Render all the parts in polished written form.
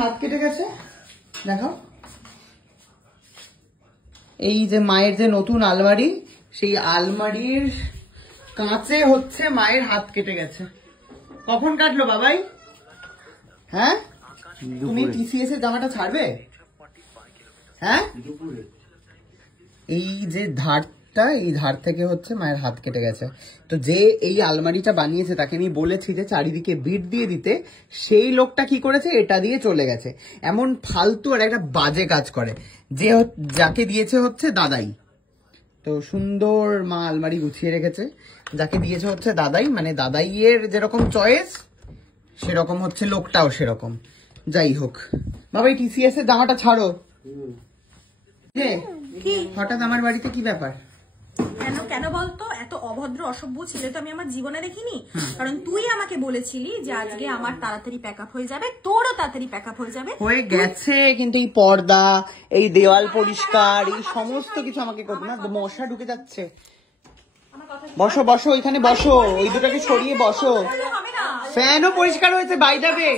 হাত কেটে গেছে দেখো। এই যে মায়ের যে নতুন আলমারি, সেই আলমারির কাঁচে হচ্ছে মায়ের হাত কেটে গেছে। কখন কাটলো বাবাই? হ্যাঁ, তুমি টিসিএস এর জামাটা ছাড়বে? হ্যাঁ, এই যে ধারটা, এই ধার থেকে হচ্ছে মায়ের হাত কেটে গেছে। তো যে এই আলমারিটা বানিয়েছে তাকে আমি বলেছি যে চারিদিকে বিট দিয়ে দিতে, সেই লোকটা কি করেছে, এটা দিয়ে চলে গেছে। এমন ফালতু আর একটা বাজে কাজ করে। যে যাকে দিয়েছে হচ্ছে দাদাই, তো সুন্দর মা আলমারি গুছিয়ে রেখেছে। যাকে দিয়েছে হচ্ছে দাদাই, মানে দাদাইয়ের যেরকম চয়েস সেরকম হচ্ছে লোকটাও সেরকম। যাই হোক বাবা, এই টিসিএস এর জামাটা ছাড়ো। হঠাৎ আমার বাড়িতে কি ব্যাপার? কেন কেন বলতো? এত অভদ্র অসভ্য ছেলে তো আমি আমার জীবনে দেখিনি। কারণ তুই আমাকে বলেছিলি যে আজকে আমার তাড়াতাড়ি প্যাক আপ হয়ে যাবে, তোরও তাড়াতাড়ি প্যাক আপ হয়ে যাবে। হয়ে গেছে, কিন্তু এই পর্দা, এই দেওয়াল পরিষ্কার, এই সমস্ত কিছু আমাকে করতে না। মশা ঢুকে যাচ্ছে। বসো বসো, ওইখানে বসো, ওই দুটাকে সরিয়ে বসো। ফ্যানও পরিষ্কার হয়েছে বাই দ্য ওয়ে।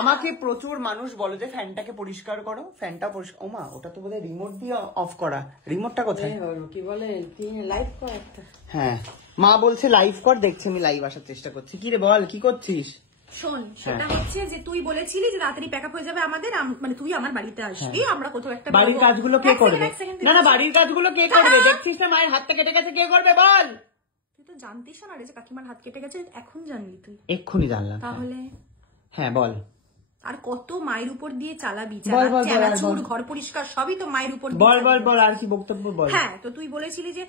আমাকে প্রচুর মানুষ বলে যে ফ্যানটাকে পরিষ্কার করো, ফ্যানটা পরিষ্কার। ওমা, ওটা তো বোধহয় রিমোট দিয়ে অফ করা। রিমোটটা কোথায়? কি বলে লাইভ কর একটা। হ্যাঁ, মা বলছে লাইভ কর, দেখছি আমি লাইভ আসার চেষ্টা করছি। কি রে বল, কি করছিস? শোন, সেটা হচ্ছে যে তুই বলেছিলি যে তাড়াতাড়ি প্যাক আপ হয়ে যাবে আমাদের, মানে তুই আমার বাড়িতে আসবি, আমরা কোথাও একটা বাড়ির কাজগুলো কে করবে? না না, বাড়ির কাজগুলো কে করবে? দেখছিস না মায়ের হাতটা কেটে গেছে, কে করবে বল? তুই তো জানতিস না রে যে কাকিমার হাত কেটে গেছে, এখন জানলি তুই? এক্ষুনি জানলাম। তাহলে হ্যাঁ বল। আর কত মায়ের উপর দিয়ে চালাবি, বল, চানাচুর, ঘর পরিষ্কার সবই তো মায়ের উপর দিয়ে। বল বল বল, আর কি বক্তব্য বল। হ্যাঁ, তো তুই বলেছিলি যে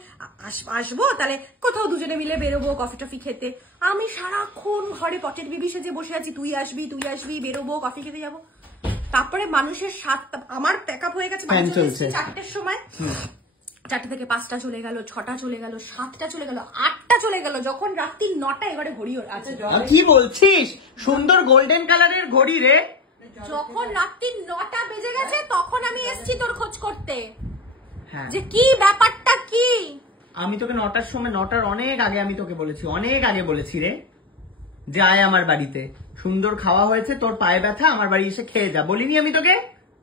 আসবো, তাহলে কোথাও দুজনে মিলে বেরোবো কফি টফি খেতে। আমি সারাক্ষণ ঘরে পটের বেবি সেজে বসে আছি, তুই আসবি বেরোবো, কফি খেতে যাবো। তারপরে মানুষের 7টা, আমার প্যাক আপ হয়ে গেছে 4টের সময়, 4টে থেকে 5টা চলে গেল, 6টা চলে গেল, 7টা চলে গেল, 8টা চলে গেল, যখন রাত্রি 9টা এবারে ঘড়ি আছে। কি বলছিস? সুন্দর গোল্ডেন কালারের ঘড়ি রে। যখন রাত্রি 9টা বেজে গেছে তখন আমি এসছি তোর খোঁজ করতে, হ্যাঁ, যে কি ব্যাপারটা কি। আমি তোকে 9টার সময়, 9টার অনেক আগে আমি তোকে বলেছি, অনেক আগে বলেছি রে, যে আয় আমার বাড়িতে, সুন্দর খাওয়া হয়েছে, তোর পায়ে ব্যথা, আমার বাড়ি এসে খেয়ে যা, বলিনি আমি তোকে?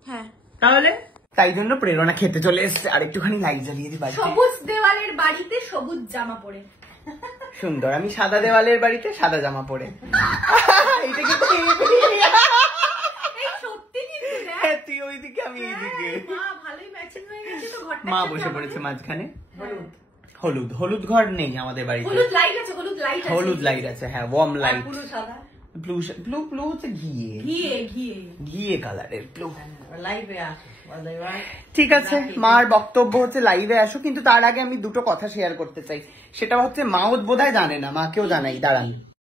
হ্যাঁ, তাহলে তাই জন্য প্রেরণা খেতে চলে এসছে। আর একটুখানি লাইট জ্বালিয়ে দিই বাড়িতে। সবুজ দেওয়ালের বাড়িতে সবুজ জামা পরে। সুন্দর, আমি সাদা দেওয়ালের বাড়িতে সাদা জামা পরে। এটা কি সত্যি কিন্তু দেখ, তুই ওইদিকে আমি এইদিকে। মা ভালোই ম্যাচিং হয়ে গেছে তো ঘরটা। মা বসে পড়েছে মাঝখানে। হলুদ হলুদ ঘর নেই আমাদের বাড়িতে। হলুদ লাইট আছে, হলুদ লাইট আছে, হ্যাঁ, ওয়ার্ম লাইট। পুরো সাদা, ব্লু ব্লু হচ্ছে ঘিয়ে ঘিয়ে কালারের ব্লু। লাইভে আসো। ঠিক আছে, মার বক্তব্য হচ্ছে লাইভে আসো, কিন্তু তার আগে আমি দুটো কথা শেয়ার করতে চাই। সেটা হচ্ছে মাও বোধহয় জানে না, মাকেও জানাই, দাঁড়ান।